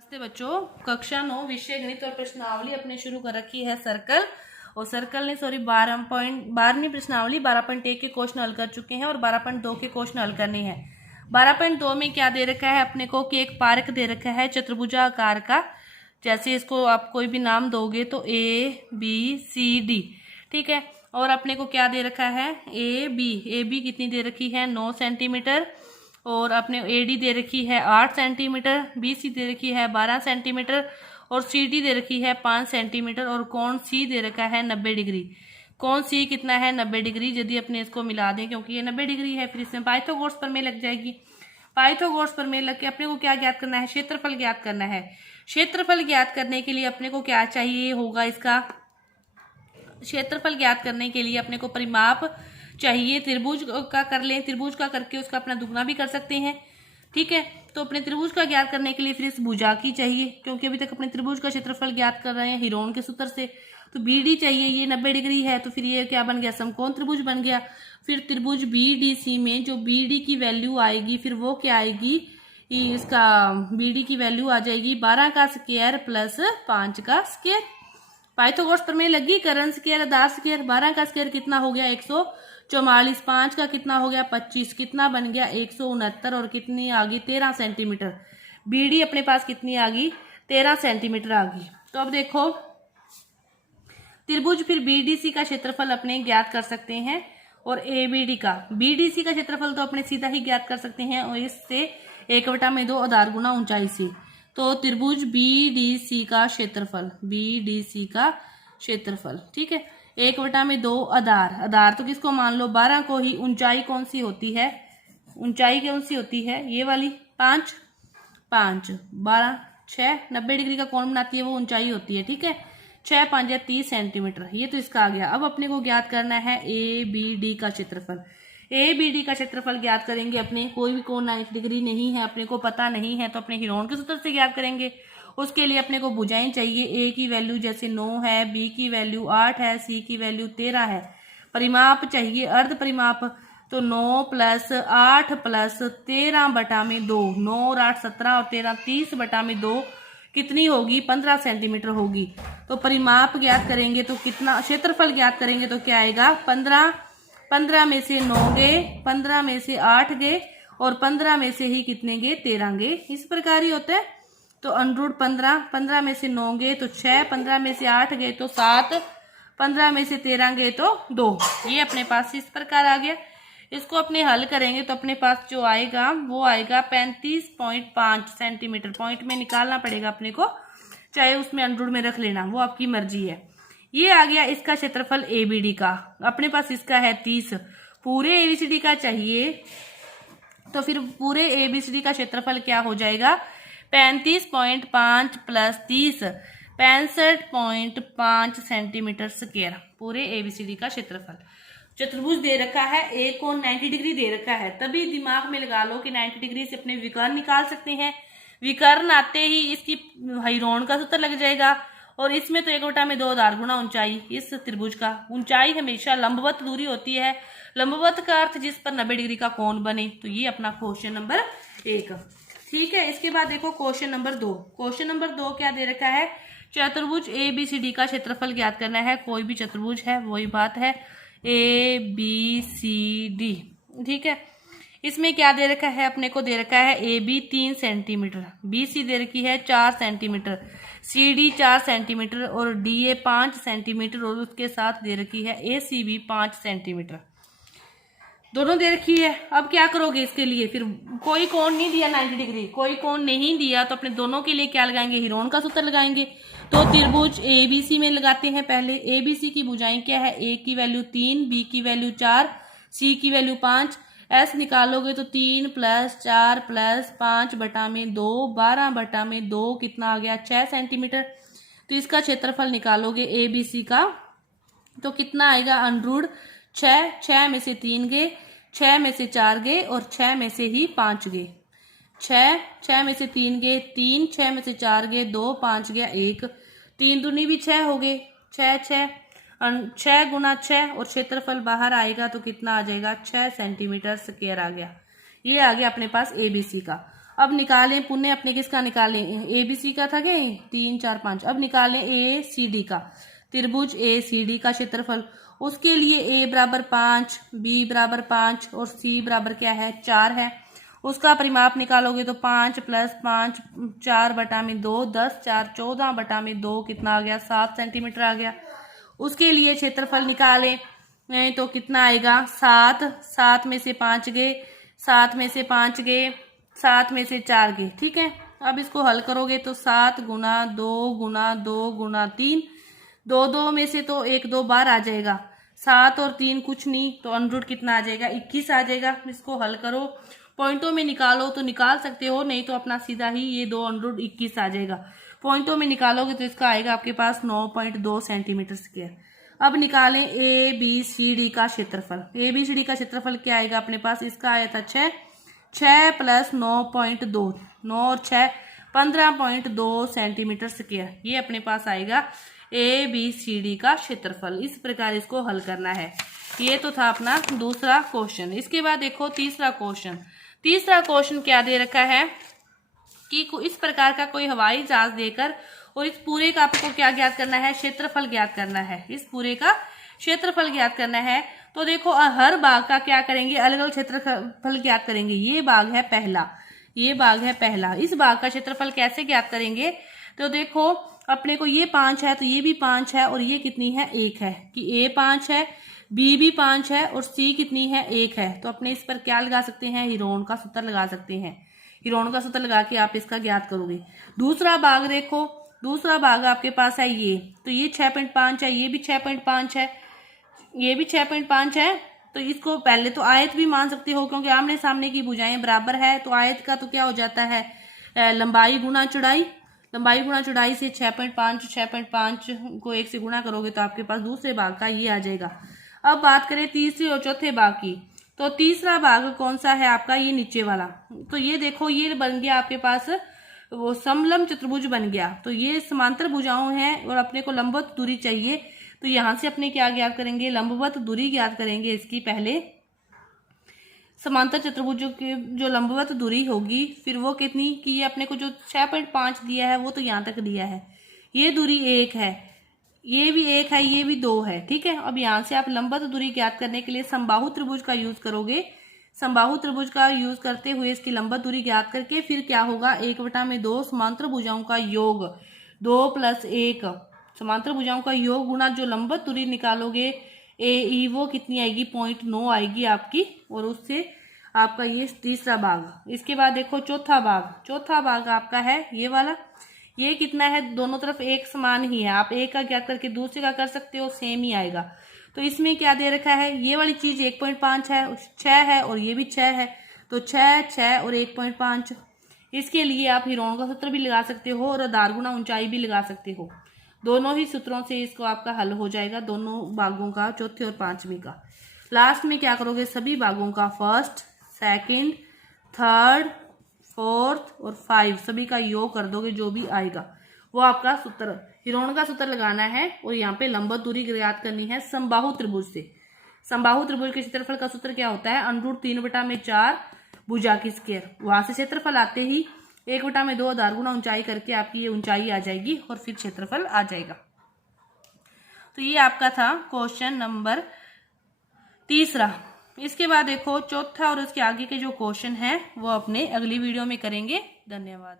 नमस्ते बच्चों, कक्षा 9 विषय गणित और प्रश्नावली अपने शुरू कर रखी है सर्कल। और सर्कल ने 12वीं प्रश्नावली 12.1 के क्वेश्चन हल कर चुके हैं और 12.2 के क्वेश्चन हल करने हैं। 12.2 में क्या दे रखा है अपने को कि एक पार्क दे रखा है चतुर्भुजाकार का। जैसे इसको आप कोई भी नाम दोगे तो ABCD, ठीक है। और अपने को क्या दे रखा है AB कितनी दे रखी है 9 सेंटीमीटर। और अपने AD दे रखी है 8 सेंटीमीटर, BC दे रखी है 12 सेंटीमीटर और CD दे रखी है 5 सेंटीमीटर और कोण C दे रखा है 90 डिग्री। कोण C कितना है 90 डिग्री। यदि अपने इसको मिला दें क्योंकि ये 90 डिग्री है, फिर इसमें पाइथागोरस प्रमेय लग जाएगी। पाइथागोरस प्रमेय लग के अपने को क्या ज्ञात करना है, क्षेत्रफल ज्ञात करना है। क्षेत्रफल ज्ञात करने के लिए अपने को क्या चाहिए होगा, इसका क्षेत्रफल ज्ञात करने के लिए अपने को परिमाप चाहिए। त्रिभुज का कर लें, त्रिभुज का करके उसका अपना दुगना भी कर सकते हैं, ठीक है। तो अपने त्रिभुज का ज्ञात करने के लिए फिर इस भुजा की चाहिए, क्योंकि अभी तक अपने त्रिभुज का क्षेत्रफल ज्ञात कर रहे हैं हिरोन के सूत्र से। तो BD चाहिए, ये 90 डिग्री है तो फिर ये क्या बन गया, समकोण त्रिभुज बन गया। फिर त्रिभुज BDC में जो BD की वैल्यू आएगी फिर वो क्या आएगी, इसका BD की वैल्यू आ जाएगी 12 का स्क्वायर प्लस 5 का स्क्वायर। पाइथागोरस प्रमेय लगी, करण स्क्वायर आधार स्क्वायर। 12 का स्क्वायर कितना हो गया 144, 5 का कितना हो गया 25, कितना बन गया 169 और कितनी आ गई 13 सेंटीमीटर। BD अपने पास कितनी आ गई 13 सेंटीमीटर आ गई। तो अब देखो त्रिभुज फिर BDC का क्षेत्रफल अपने ज्ञात कर सकते हैं और ABD का। BDC का क्षेत्रफल तो अपने सीधा ही ज्ञात कर सकते हैं और इससे 1/2 आधार गुना ऊंचाई से। तो त्रिभुज BDC का क्षेत्रफल, BDC का क्षेत्रफल, ठीक है, 1/2 आधार। आधार तो किसको मान लो 12 को ही। ऊंचाई कौन सी होती है, ऊंचाई कौन सी होती है ये वाली 5, 12, 6 90 डिग्री का कोण बनाती है वो ऊंचाई होती है, ठीक है। 6 5 30 सेंटीमीटर, ये तो इसका आ गया। अब अपने को ज्ञात करना है ABD का क्षेत्रफल। ABD का क्षेत्रफल ज्ञात करेंगे अपने, कोई भी कोण 90 डिग्री नहीं है, अपने को पता नहीं है तो अपने हिरोन के सूत्र से ज्ञात करेंगे। उसके लिए अपने को भुजाएं चाहिए। A की वैल्यू जैसे 9 है, B की वैल्यू 8 है, C की वैल्यू 13 है। परिमाप चाहिए अर्ध परिमाप, तो 9 प्लस 8 प्लस 13/2, 9 और 8 17 और 13 30/2 कितनी होगी 15 सेंटीमीटर होगी। तो परिमाप ज्ञात करेंगे तो कितना, क्षेत्रफल ज्ञात करेंगे तो क्या आएगा 15 में से 9 गए, 15 में से 8 गए और 15 में से ही कितने गए 13 गए। इस प्रकार ही होता है। तो √15, 15 में से 9 गए तो 6, 15 में से 8 गए तो 7, 15 में से 13 गए तो 2। ये अपने पास इस प्रकार आ गया। इसको अपने हल करेंगे तो अपने पास जो आएगा वो आएगा 35.5 सेंटीमीटर। पॉइंट में निकालना पड़ेगा अपने को, चाहे उसमें अंडरूट में रख लेना, वो आपकी मर्जी है। ये आ गया इसका क्षेत्रफल ABD का। अपने पास इसका है 30, पूरे ABCD का चाहिए तो फिर पूरे ABCD का क्षेत्रफल क्या हो जाएगा 35.5 प्लस 30, 65.5 सेंटीमीटर स्क्वायर। पूरे ABCD का क्षेत्रफल। चतुर्भुज दे रखा है, एक कोण 90 डिग्री दे रखा है, तभी दिमाग में लगा लो कि 90 डिग्री से अपने विकर्ण निकाल सकते हैं। विकर्ण आते ही इसकी हिरोन का सूत्र लग जाएगा और इसमें तो 1/2 आधार गुना ऊंचाई। इस त्रिभुज का ऊंचाई हमेशा लंबवत दूरी होती है। लंबवत का अर्थ जिस पर 90 डिग्री का कोण बने। तो ये अपना क्वेश्चन नंबर 1, ठीक है। इसके बाद देखो क्वेश्चन नंबर 2। क्वेश्चन नंबर 2 क्या दे रखा है, चतुर्भुज ABCD का क्षेत्रफल ज्ञात करना है। कोई भी चतुर्भुज है, वही बात है, ABCD, ठीक है। इसमें क्या दे रखा है अपने को, दे रखा है AB 3 सेंटीमीटर, BC दे रखी है 4 सेंटीमीटर, CD 4 सेंटीमीटर और DA 5 सेंटीमीटर और उसके साथ दे रखी है ACB 5 सेंटीमीटर। दोनों दे रखी है। अब क्या करोगे इसके लिए, फिर कोई कोण नहीं दिया 90 डिग्री, कोई कोण नहीं दिया तो अपने दोनों के लिए क्या लगाएंगे, हिरोन का सूत्र लगाएंगे। तो त्रिभुज ABC में लगाते हैं पहले। ABC की भुजाएं क्या है, A की वैल्यू 3, B की वैल्यू 4, C की वैल्यू 5। S निकालोगे तो 3 प्लस 4 प्लस 5/2, 12/2 कितना आ गया 6 सेंटीमीटर। तो इसका क्षेत्रफल निकालोगे ABC का तो कितना आएगा √6। 6 में से 3 गए, 6 में से 4 गए और 6 में से ही 5 गए। 6 में से 3 गए 3, 6 में से 4 गए 2, 5 गया 1, 3 दूनी भी 6 हो गए, 6 6 गुना 6 और क्षेत्रफल बाहर आएगा तो कितना आ जाएगा 6 सेंटीमीटर स्क्वायर आ गया। ये आ गया अपने पास ABC का। अब निकालें पुण्य अपने किसका निकालें, ए बी सी का था क्या 3 4 5। अब निकालें ए सी डी का, त्रिभुज ए सी डी का क्षेत्रफल। उसके लिए ए बराबर 5, बी बराबर 5 और सी बराबर क्या है 4 है। उसका परिमाप निकालोगे तो 5 + 5 4 बटा में 2 10 4 14 बटा में 2 कितना आ गया 7 सेंटीमीटर आ गया। उसके लिए क्षेत्रफल निकालें तो कितना आएगा 7, 7 में से 5 गए, 7 में से 5 गए, 7 में से 4 गए, ठीक है। अब इसको हल करोगे तो 7 गुना 2 गुना 2 गुना 3, 2 2 में से तो 1 2 बार आ जाएगा, 7 और 3 कुछ नहीं, तो √ कितना आ जाएगा 21 आ जाएगा। इसको हल करो, पॉइंटों में निकालो तो निकाल सकते हो, नहीं तो अपना सीधा ही ये 2 √ 21 आ जाएगा। पॉइंटों में निकालोगे तो इसका आएगा आपके पास 9.2 सेंटीमीटर स्क्वायर। अब निकालें ए बी सी डी का क्षेत्रफल। ए बी सी डी का क्षेत्रफल क्या आएगा अपने पास, इसका आया था 6, 6 + 9.2, 9 और 6 15.2 सेंटीमीटर स्क्वायर। ये अपने पास आएगा ए बी सी डी का क्षेत्रफल। इस प्रकार इसको हल करना है। ये तो था अपना दूसरा क्वेश्चन। इसके बाद देखो तीसरा क्वेश्चन। तीसरा क्वेश्चन क्या दे रखा है कि इस प्रकार का कोई हवाई जहाज देकर और इस पूरे का आपको क्या ज्ञात करना है, क्षेत्रफल ज्ञात करना है। इस पूरे का क्षेत्रफल ज्ञात करना है। तो देखो हर भाग का क्या करेंगे, अलग अलग क्षेत्रफल ज्ञात करेंगे। ये भाग है पहला, ये भाग है पहला। इस भाग का क्षेत्रफल कैसे ज्ञात करेंगे, तो देखो अपने को ये 5 है तो ये भी 5 है और ये कितनी है 1 है, कि ए 5 है, बी भी 5 है और सी कितनी है 1 है। तो अपने इस पर क्या लगा सकते हैं, हीरोन का सूत्र लगा सकते हैं। हीरोन का सूत्र लगा के आप इसका ज्ञात करोगे। दूसरा भाग देखो, दूसरा भाग आपके पास है ये, तो ये 6.5 है, ये भी 6.5 है, ये भी 6.5 है। तो इसको पहले तो आयत भी मान सकते हो, क्योंकि आमने सामने की भुजाएं बराबर है। तो आयत का तो क्या हो जाता है लंबाई गुना चौड़ाई, लंबाई गुना चौड़ाई से 6.5 को 1 से गुणा करोगे तो आपके पास दूसरे भाग का ये आ जाएगा। अब बात करें तीसरे और चौथे भाग की, तो तीसरा भाग कौन सा है आपका, ये नीचे वाला। तो ये देखो ये बन गया आपके पास वो समलंब चतुर्भुज बन गया। तो ये समांतर भुजाओं हैं और अपने को लंबवत दूरी चाहिए। तो यहां से अपने क्या ज्ञात करेंगे, लंबवत दूरी ज्ञात करेंगे इसकी। पहले समांतर चतुर्भुज की जो लंबवत दूरी होगी, फिर वो कितनी कि ये अपने को जो 6.5 दिया है वो तो यहाँ तक दिया है, ये दूरी 1 है, ये भी 1 है, ये भी 2 है, ठीक है। अब यहाँ से आप लंबवत दूरी ज्ञात करने के लिए समबाहु त्रिभुज का यूज करोगे। समबाहु त्रिभुज का यूज करते हुए इसकी लंबवत दूरी ज्ञात करके फिर क्या होगा, 1/2 समांतर भुजाओं का योग, 2 + 1 समांतर भुजाओं का योग गुना जो लंबवत दूरी निकालोगे ए ई वो कितनी आएगी 0.9 आएगी आपकी। और उससे आपका ये तीसरा भाग। इसके बाद देखो चौथा भाग, चौथा भाग आपका है ये वाला। ये कितना है, दोनों तरफ एक समान ही है, आप एक का ज्ञात करके दूसरे का कर सकते हो, सेम ही आएगा। तो इसमें क्या दे रखा है, ये वाली चीज 1.5 है, 6 है और ये भी 6 है। तो 6 6 और 1.5। इसके लिए आप हीरोन का सूत्र भी लगा सकते हो और आधार गुना ऊंचाई भी लगा सकते हो। दोनों ही सूत्रों से इसको आपका हल हो जाएगा, दोनों भागों का, चौथे और पांचवी का। लास्ट में क्या करोगे, सभी भागों का फर्स्ट, सेकंड, थर्ड, फोर्थ और 5 सभी का योग कर दोगे, जो भी आएगा वो आपका सूत्र, हीरोन का सूत्र लगाना है। और यहाँ पे लंबवत दूरी ज्ञात करनी है समबाहु त्रिभुज से। समबाहु त्रिभुज के क्षेत्रफल का सूत्र क्या होता है, √3/4 भुजा की स्क्वायर। वहां से क्षेत्रफल आते ही 1/2 आधार गुना ऊंचाई करके आपकी ये ऊंचाई आ जाएगी और फिर क्षेत्रफल आ जाएगा। तो ये आपका था क्वेश्चन नंबर तीसरा। इसके बाद देखो चौथा और उसके आगे के जो क्वेश्चन है वो अपने अगली वीडियो में करेंगे। धन्यवाद।